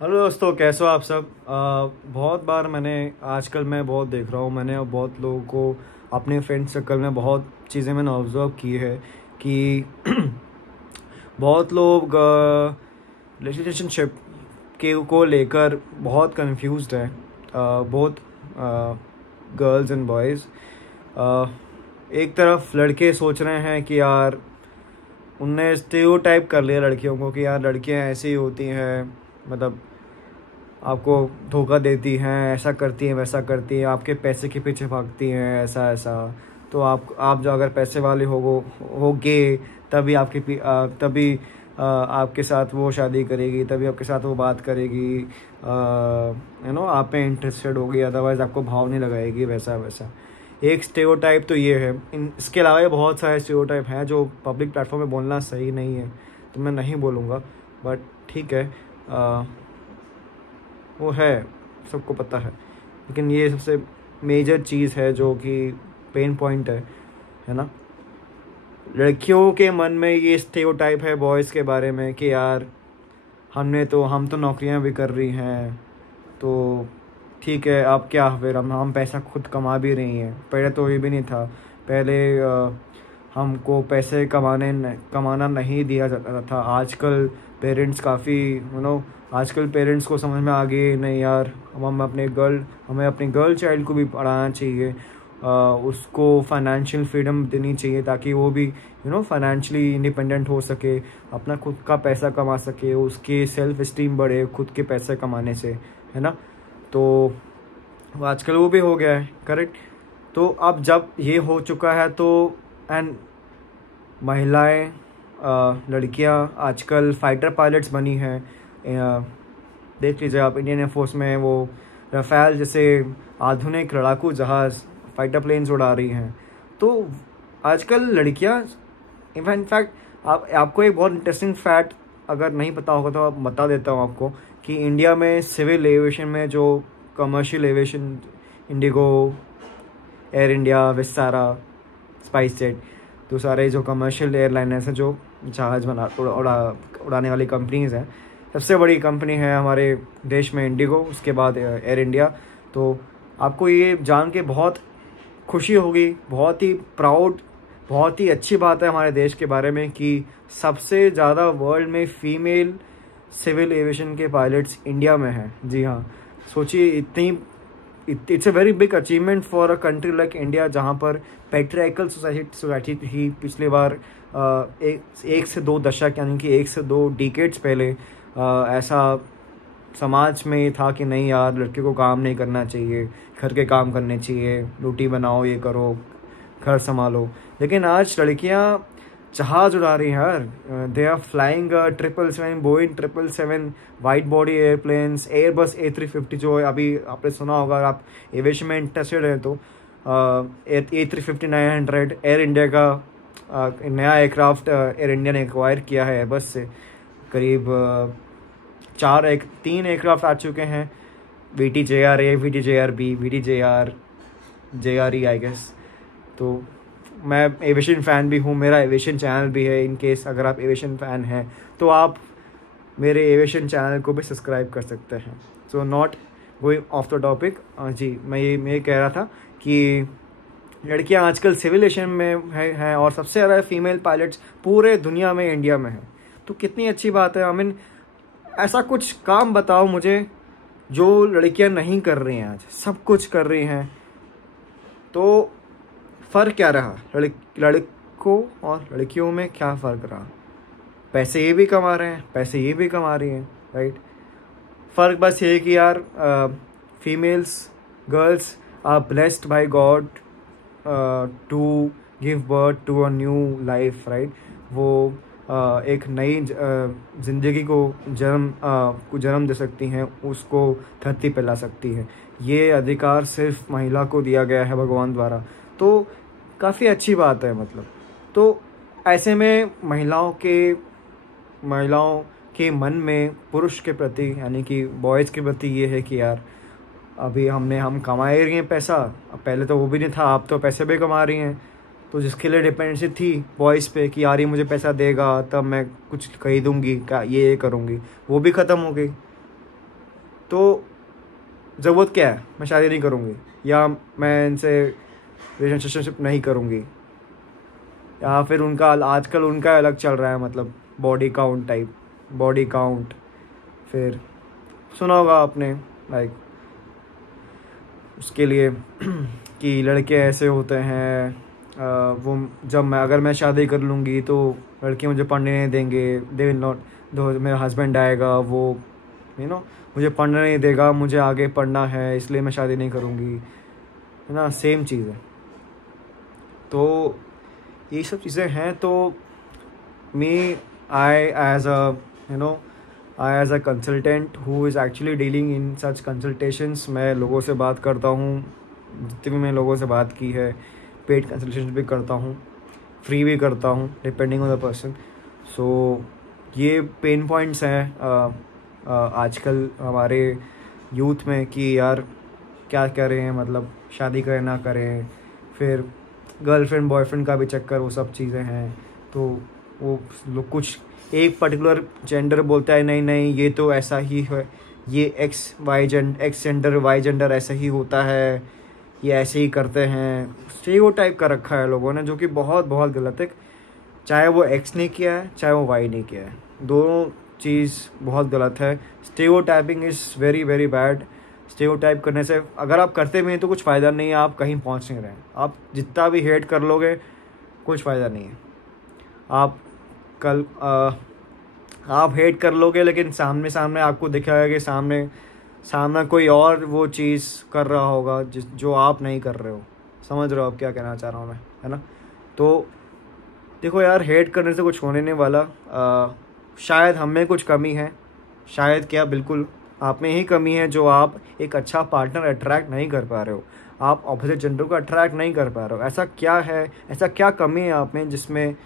Hello दोस्तों, कैसे हो आप सब। बहुत बार मैं बहुत देख रहा हूँ, मैंने बहुत लोगों को अपने फ्रेंड सर्कल में बहुत चीज़ें मैंने ऑब्जर्व की है कि बहुत लोग रिलेशनशिप के को लेकर बहुत कंफ्यूज्ड हैं। बहुत गर्ल्स एंड बॉयज़, एक तरफ लड़के सोच रहे हैं कि यार उनने स्टेरियोटाइप कर लिया लड़कियों को कि यार लड़कियां ऐसी ही होती हैं, मतलब आपको धोखा देती हैं, ऐसा करती हैं, वैसा करती हैं, आपके पैसे के पीछे भागती हैं, ऐसा ऐसा। तो आप जो अगर पैसे वाले होगे तभी आपके साथ वो शादी करेगी, तभी आपके साथ वो बात करेगी, आप पे इंटरेस्टेड होगी, अदरवाइज़ आपको भाव नहीं लगाएगी, वैसा वैसा। एक स्टेरियोटाइप तो ये है। इसके अलावा ये बहुत सारे स्टेरियोटाइप हैं जो पब्लिक प्लेटफॉर्म में बोलना सही नहीं है, तो मैं नहीं बोलूँगा, बट ठीक है। वो है, सबको पता है, लेकिन ये सबसे मेजर चीज़ है जो कि पेन पॉइंट है ना। लड़कियों के मन में ये स्टेरियोटाइप है बॉयज़ के बारे में कि यार हम तो नौकरियां भी कर रही हैं, तो ठीक है, अब क्या, फिर हम पैसा खुद कमा भी रही हैं। पहले तो ये भी नहीं था। पहले हमको पैसे कमाना नहीं दिया जाता था। आजकल पेरेंट्स काफ़ी आजकल पेरेंट्स को समझ में आ गई, नहीं यार, हमें अपने गर्ल चाइल्ड को भी पढ़ाना चाहिए, उसको फाइनेंशियल फ्रीडम देनी चाहिए ताकि वो भी फाइनेंशियली इंडिपेंडेंट हो सके, अपना खुद का पैसा कमा सके, उसके सेल्फ इस्टीम बढ़े खुद के पैसे कमाने से, है ना। तो आजकल वो भी हो गया है, करेक्ट। तो अब जब ये हो चुका है तो एंड महिलाएं, लड़कियां आजकल फाइटर पायलट्स बनी हैं। देख लीजिए आप, इंडियन एयरफोर्स में वो राफेल जैसे आधुनिक लड़ाकू जहाज़, फाइटर प्लेन्स उड़ा रही हैं। तो आजकल लड़कियां, इनफैक्ट आपको एक बहुत इंटरेस्टिंग फैक्ट अगर नहीं पता होगा तो आप बता देता हूँ आपको कि इंडिया में सिविल एविएशन में जो commercial aviation, Indigo, air India, Vistara, spice jet, तो सारे जो कमर्शियल एयरलाइनर्स हैं जो जहाज़ उड़ाने वाली कंपनीज हैं, सबसे बड़ी कंपनी है हमारे देश में इंडिगो, उसके बाद एयर इंडिया। तो आपको ये जान के बहुत खुशी होगी, बहुत ही प्राउड, बहुत ही अच्छी बात है हमारे देश के बारे में कि सबसे ज़्यादा वर्ल्ड में फीमेल सिविल एविएशन के पायलट्स इंडिया में हैं। जी हाँ, सोचिए, it's a very big achievement for a country like India, जहाँ पर पैट्रियार्कल सोसाइटी थी पिछली बार। एक से दो दशक, यानी कि 1 से 2 डिकेड्स पहले ऐसा समाज में था कि नहीं यार, लड़के को काम नहीं करना चाहिए, घर के काम करने चाहिए, रोटी बनाओ, ये करो, घर संभालो। लेकिन आज लड़कियां जहाज उड़ा रही हैं यार। They are flying 777, Boeing 777, wide body airplanes, Airbus A350, जो अभी आपने सुना होगा, अगर आप एविएशन में इंटरेस्टेड है तो A350-900 एयर इंडिया का नया एयरक्राफ्ट एयर इंडिया ने एक्वायर किया है एयरबस से। करीब 3 एयरक्राफ्ट आ चुके हैं, VTJR-A, VTJR-B, VTJR-JRE I guess. तो मैं एविएशन फ़ैन भी हूँ, मेरा एविएशन चैनल भी है। इन केस अगर आप एविएशन फ़ैन हैं तो आप मेरे एविएशन चैनल को भी सब्सक्राइब कर सकते हैं। So not going of the topic, जी मैं ये कह रहा था कि लड़कियां आजकल सिविल एविएशन में हैं और सबसे ज़्यादा फीमेल पायलट्स पूरे दुनिया में इंडिया में हैं। तो कितनी अच्छी बात है। आई मीन, ऐसा कुछ काम बताओ मुझे जो लड़कियां नहीं कर रही हैं, आज सब कुछ कर रही हैं। तो फ़र्क क्या रहा लड़कों और लड़कियों में? क्या फ़र्क रहा? पैसे ये भी कमा रहे हैं, पैसे ये भी कमा रही हैं, राइट। फ़र्क बस ये है कि यार females, girls are blessed by God to give birth to a new life, right. वो एक नई ज़िंदगी को जन्म दे सकती हैं, उसको धरती पे ला सकती हैं। ये अधिकार सिर्फ महिला को दिया गया है भगवान द्वारा। तो काफ़ी अच्छी बात है, मतलब। तो ऐसे में महिलाओं के मन में पुरुष के प्रति, यानी कि बॉयज़ के प्रति ये है कि यार अभी हम कमा ही रही हैं पैसा, अब पहले तो वो भी नहीं था, आप तो पैसे भी कमा रही हैं। तो जिसके लिए डिपेंडेंसी थी बॉयज़ पे कि यार ये मुझे पैसा देगा तब मैं कुछ खरीदूँगी, क्या ये करूँगी, वो भी ख़त्म हो गई। तो ज़रूरत क्या है, मैं शादी नहीं करूँगी या मैं इनसे रिलेशनशिप नहीं करूँगी, या फिर उनका आजकल उनका अलग चल रहा है, मतलब body count type, body count. फिर सुना होगा आपने लाइक उसके लिए कि लड़के ऐसे होते हैं, वो जब अगर मैं शादी कर लूँगी तो लड़के मुझे पढ़ने नहीं देंगे, दे विल नॉट, दो मेरा हस्बैंड आएगा वो मुझे पढ़ने नहीं देगा, मुझे आगे पढ़ना है इसलिए मैं शादी नहीं करूँगी, है ना, सेम चीज़ है। तो ये सब चीज़ें हैं। तो I as a consultant who is actually dealing in such consultations, मैं लोगों से बात करता हूँ, जितने भी मैं लोगों से बात की है, पेड कंसल्टेशन भी करता हूँ, फ्री भी करता हूँ, डिपेंडिंग ऑन द पर्सन। सो ये पेन पॉइंट्स हैं आजकल हमारे यूथ में कि यार क्या करें, मतलब शादी करें ना करें, फिर गर्लफ्रेंड बॉयफ्रेंड का भी चक्कर, वो सब चीज़ें हैं। तो वो लोग कुछ एक पर्टिकुलर जेंडर बोलता है नहीं नहीं ये तो ऐसा ही है, ये एक्स जेंडर वाई जेंडर ऐसा ही होता है, ये ऐसे ही करते हैं, स्टीरियोटाइप का रखा है लोगों ने, जो कि बहुत बहुत गलत है। चाहे वो एक्स ने किया है चाहे वो वाई ने किया है, दोनों चीज़ बहुत गलत है। Stereotyping is very very bad. Stereotype करने से अगर आप करते भी हैं तो कुछ फ़ायदा नहीं है, आप कहीं पहुंच नहीं रहे। आप जितना भी हेट कर लोगे कुछ फ़ायदा नहीं है। आप हेट कर लोगे लेकिन सामने आपको दिखाएगा कि सामने कोई और वो चीज़ कर रहा होगा जो आप नहीं कर रहे हो। समझ रहे हो आप क्या कहना चाह रहा हूँ मैं, है ना। तो देखो यार, हेट करने से कुछ होने नहीं वाला। शायद हम में कुछ कमी है, शायद क्या बिल्कुल आप में ही कमी है, जो आप एक अच्छा पार्टनर अट्रैक्ट नहीं कर पा रहे हो, आप ऑपोजिट जेंडर को अट्रैक्ट नहीं कर पा रहे हो। ऐसा क्या है, ऐसा क्या कमी है आप में जिसमें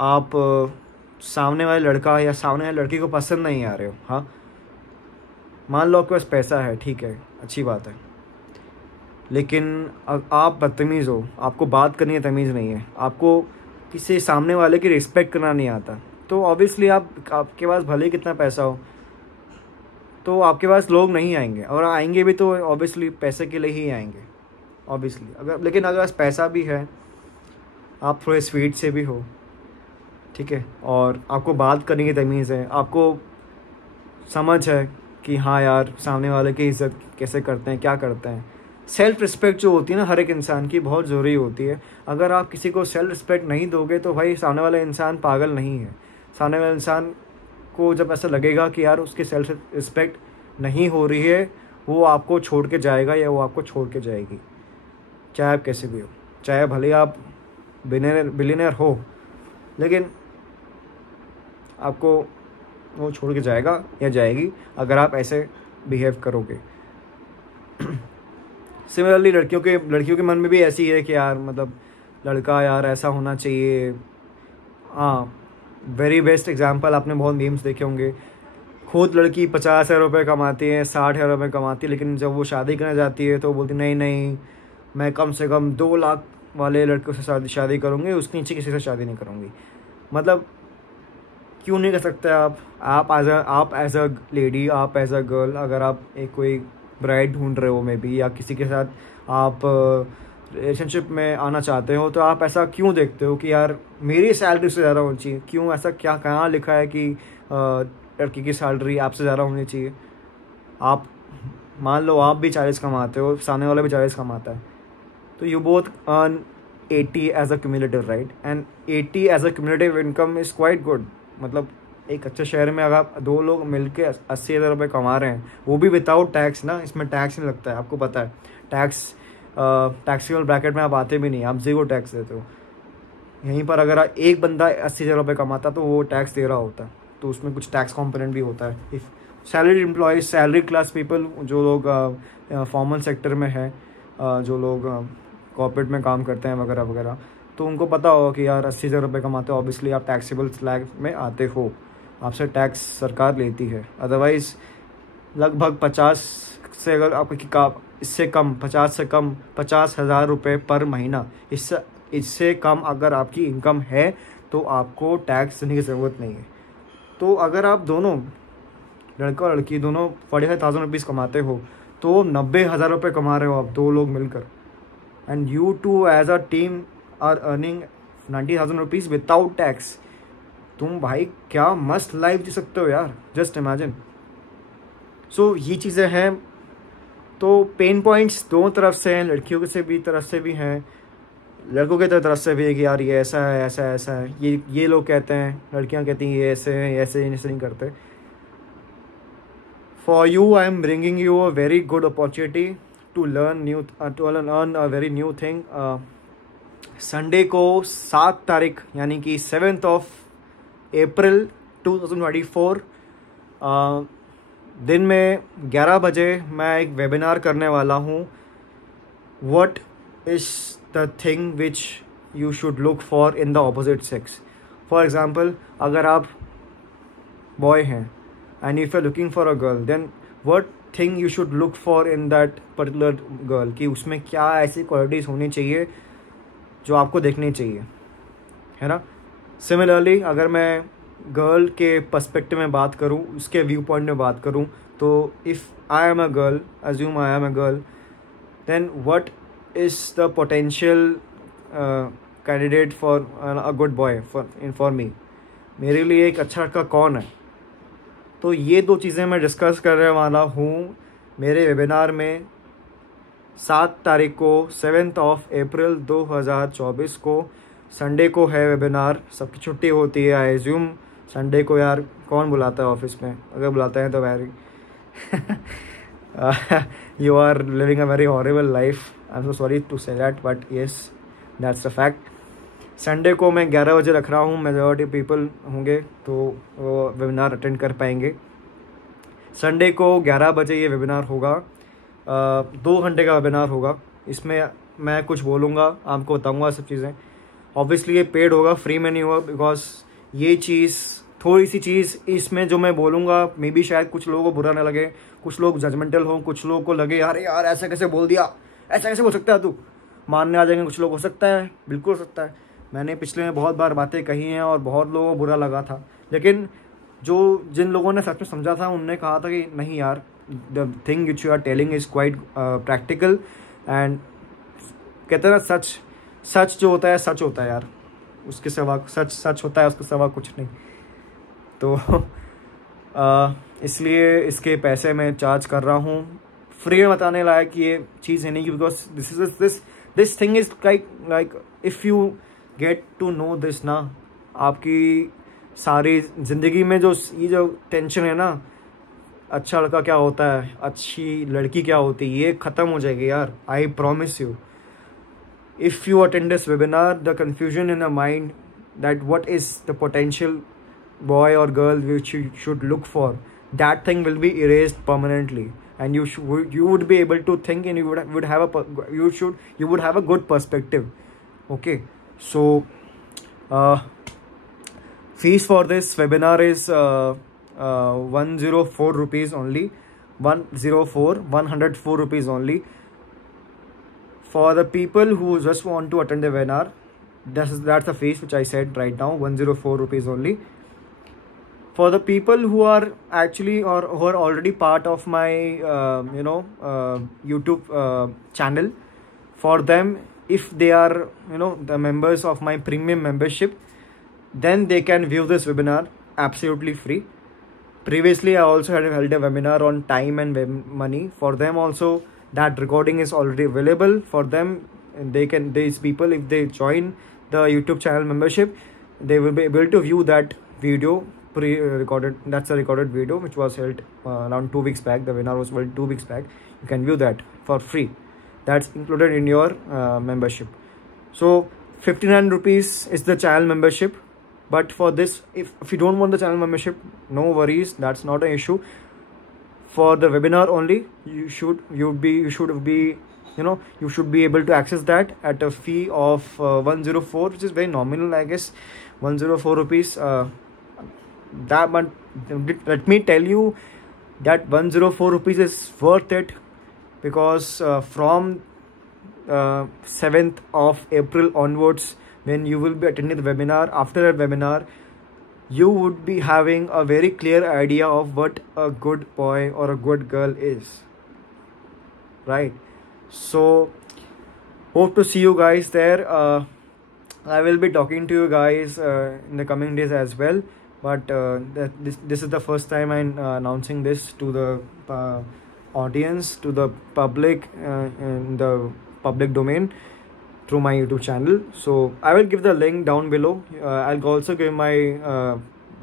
आप सामने वाले लड़का या सामने वाली लड़की को पसंद नहीं आ रहे हो। हाँ, मान लो आपके पास पैसा है, ठीक है, अच्छी बात है, लेकिन आप बदतमीज़ हो, आपको बात करनी है तमीज़ नहीं है, आपको किसी सामने वाले की रिस्पेक्ट करना नहीं आता, तो ऑब्वियसली आपके पास भले ही कितना पैसा हो तो आपके पास लोग नहीं आएंगे, और आएंगे भी तो ऑब्वियसली पैसे के लिए ही आएंगे ऑब्वियसली। लेकिन अगर पैसा भी है, आप थोड़े स्वीट से भी हो, ठीक है, और आपको बात करने की तमीज़ है, आपको समझ है कि हाँ यार सामने वाले की इज़्ज़त कैसे करते हैं, क्या करते हैं। सेल्फ़ रिस्पेक्ट जो होती है ना हर एक इंसान की, बहुत ज़रूरी होती है। अगर आप किसी को सेल्फ़ रिस्पेक्ट नहीं दोगे तो भाई सामने वाला इंसान पागल नहीं है। सामने वाले इंसान को जब ऐसा लगेगा कि यार उसकी सेल्फ़ रिस्पेक्ट नहीं हो रही है, वो आपको छोड़ के जाएगा या वो आपको छोड़ के जाएगी, चाहे आप कैसे भी हो, चाहे भले आप बिलियनर हो, लेकिन आपको वो छोड़ के जाएगा या जाएगी अगर आप ऐसे बिहेव करोगे। सिमिलरली लड़कियों के मन में भी ऐसी है कि यार मतलब लड़का यार ऐसा होना चाहिए। हाँ, वेरी बेस्ट एग्जांपल, आपने बहुत मीम्स देखे होंगे। खुद लड़की 50,000 रुपये कमाती है, 60,000 रुपये कमाती है, लेकिन जब वो शादी करने जाती है तो बोलती नहीं नहीं, मैं कम से कम 2 लाख वाले लड़कों से शादी करूँगी, उसके नीचे किसी से शादी नहीं करूँगी। मतलब क्यों नहीं कर सकते आप एज अ लेडी, आप एज अ गर्ल, अगर आप एक कोई ब्राइड ढूंढ रहे हो मे बी, या किसी के साथ आप रिलेशनशिप में आना चाहते हो, तो आप ऐसा क्यों देखते हो कि यार मेरी सैलरी से ज़्यादा होनी चाहिए। क्यों ऐसा, क्या कहाँ लिखा है कि लड़की की सैलरी आपसे ज़्यादा होनी चाहिए। आप मान लो आप भी 40 कमाते हो, सामने वाला भी 40 कमाता है, तो you both earn 80 as a cumulative, right, and 80 as a cumulative income is quite good. मतलब एक अच्छे शहर में अगर आप 2 लोग मिलके 80,000 रुपये कमा रहे हैं, वो भी विदाउट टैक्स ना, इसमें टैक्स नहीं लगता है, आपको पता है। टैक्सेबल ब्रैकेट में आप आते भी नहीं, आप 0 टैक्स देते हो। यहीं पर अगर एक बंदा 80,000 रुपये कमाता तो वो टैक्स दे रहा होता, तो उसमें कुछ टैक्स कॉम्पोनेंट भी होता है। If salaried employees, salary class people, जो लोग फॉर्मल सेक्टर में है, जो लोग कॉर्पोरेट में काम करते हैं वगैरह वगैरह, तो उनको पता होगा कि यार 80,000 रुपये कमाते हो, ऑब्वियसली आप टैक्सेबल स्लैब में आते हो, आपसे टैक्स सरकार लेती है। अदरवाइज़ लगभग 50 से, अगर आपकी इससे कम 50 से कम 50,000 रुपये पर महीना, इससे कम अगर आपकी इनकम है तो आपको टैक्स देने की ज़रूरत नहीं है। तो अगर आप दोनों लड़का और लड़की दोनों 45,000 रुपीज़ कमाते हो, तो 90,000 रुपये कमा रहे हो आप 2 लोग मिलकर, and you two as a team are earning 90,000 rupees without tax. तुम भाई क्या मस्त लाइफ जी सकते हो यार, जस्ट इमेजिन। सो ये चीज़ें हैं। तो पेन पॉइंट्स दोनों तरफ से हैं, लड़कियों से भी तरफ से भी हैं, लड़कों की तरफ से भी है कि यार ये ऐसा है ऐसा है ऐसा है, ये लोग कहते हैं, लड़कियां कहती हैं ये ऐसे हैं ऐसे नहीं करते। For you I am bringing you a very good opportunity to learn a very new thing. Sunday को 7 तारीख यानी कि 7th of April 2024 दिन में 11 बजे मैं एक वेबिनार करने वाला हूँ। What is the thing which you should look for in the opposite sex. For example, अगर आप बॉय हैं and if you are looking for a girl, then what thing you should look for in that particular girl, कि उसमें क्या ऐसी qualities होनी चाहिए जो आपको देखनी चाहिए, है ना। सिमिलरली अगर मैं गर्ल के पर्सपेक्टिव में बात करूं, उसके व्यू पॉइंट में बात करूं, तो if I am a girl, assume I am a girl, then what is the potential candidate for a good boy for me, मेरे लिए एक अच्छा लड़का कौन है। तो ये 2 चीज़ें मैं डिस्कस करने वाला हूँ मेरे वेबिनार में 7 तारीख को 7th of April 2024 को। संडे को है वेबिनार, सबकी छुट्टी होती है आई एज्यूम। संडे को यार कौन बुलाता है ऑफिस में, अगर बुलाते हैं तो very you are living a very horrible life, I am so sorry to say that, but yes that's a fact. Sunday को मैं 11 बजे रख रहा हूँ, मेजॉरिटी पीपल होंगे तो वो वेबिनार अटेंड कर पाएंगे। संडे को 11 बजे ये वेबिनार होगा, 2 घंटे का वेबिनार होगा। इसमें मैं कुछ बोलूँगा, आपको बताऊँगा सब चीज़ें। ऑब्वियसली ये पेड होगा, फ्री में नहीं होगा, बिकॉज ये चीज़ थोड़ी सी चीज़ इसमें जो मैं बोलूँगा मे बी शायद कुछ लोगों को बुरा ना लगे, कुछ लोग जजमेंटल हों, कुछ लोगों को लगे अरे यार ऐसा कैसे बोल दिया, ऐसा कैसे बोल सकता है तू, मानने आ जाएंगे कुछ लोग। हो सकता है, बिल्कुल हो सकता है। मैंने पिछले में बहुत बार बातें कही हैं और बहुत लोगों को बुरा लगा था, लेकिन जिन लोगों ने सच में समझा था उनने कहा था कि नहीं यार, the thing which you are telling is quite practical, and कहते हैं ना सच जो होता है सच होता है यार, उसके सिवा सच होता है, उसके सिवा कुछ नहीं। तो इसलिए इसके पैसे मैं चार्ज कर रहा हूँ। फ्री में बताने लायक ये चीज़ है नहीं, because this thing is like if you get to know this ना, आपकी सारी ज़िंदगी में जो टेंशन है ना, अच्छा लड़का क्या होता है, अच्छी लड़की क्या होती है, ये ख़त्म हो जाएगी यार, I promise you. If you attend this webinar, the confusion in your mind that what is the potential boy or girl which you should look for, that thing will be erased permanently, and you would be able to think, and you would have a good perspective. Okay, so fees for this webinar is 104 rupees only, 104 rupees only. For the people who just want to attend the webinar, that's the fees which I said right now, 104 rupees only. For the people who are actually or who are already part of my YouTube channel, for them, if they are the members of my premium membership, then they can view this webinar absolutely free. Previously I also had held a webinar on time and money. For them also, that recording is already available for them, and these people, if they join the YouTube channel membership, they will be able to view that video pre-recorded. That's a recorded video which was held around 2 weeks back. The webinar was held 2 weeks back. You can view that for free. That's included in your membership. So 59 rupees is the channel membership. But for this, if you don't want the channel membership, no worries, that's not an issue. For the webinar only, you should be able to access that at a fee of 104, which is very nominal, I guess, 104 rupees. That, but let me tell you that 104 rupees is worth it, because from 7th of April onwards, when you will be attending the webinar, after that webinar, you would be having a very clear idea of what a good boy or a good girl is, right? So hope to see you guys there. I will be talking to you guys in the coming days as well, but this is the first time I'm announcing this to the audience, to the public, in the public domain through my YouTube channel. So I will give the link down below. I'll also give my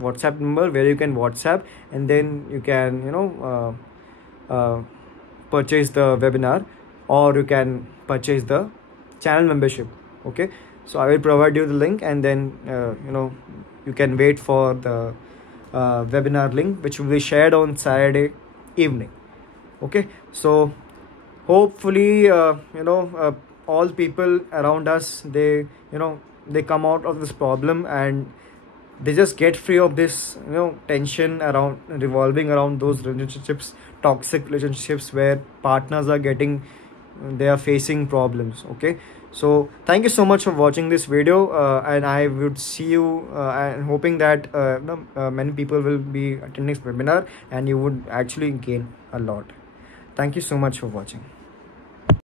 WhatsApp number where you can WhatsApp, and then you can purchase the webinar, or you can purchase the channel membership. Okay, so I will provide you the link, and then you can wait for the webinar link, which will be shared on Saturday evening. Okay, so hopefully all people around us, they they come out of this problem, and they just get free of this tension around revolving around those relationships, toxic relationships where partners are they are facing problems. Okay, so thank you so much for watching this video, and I would see you and hoping that many people will be attending this webinar, and you would actually gain a lot. Thank you so much for watching.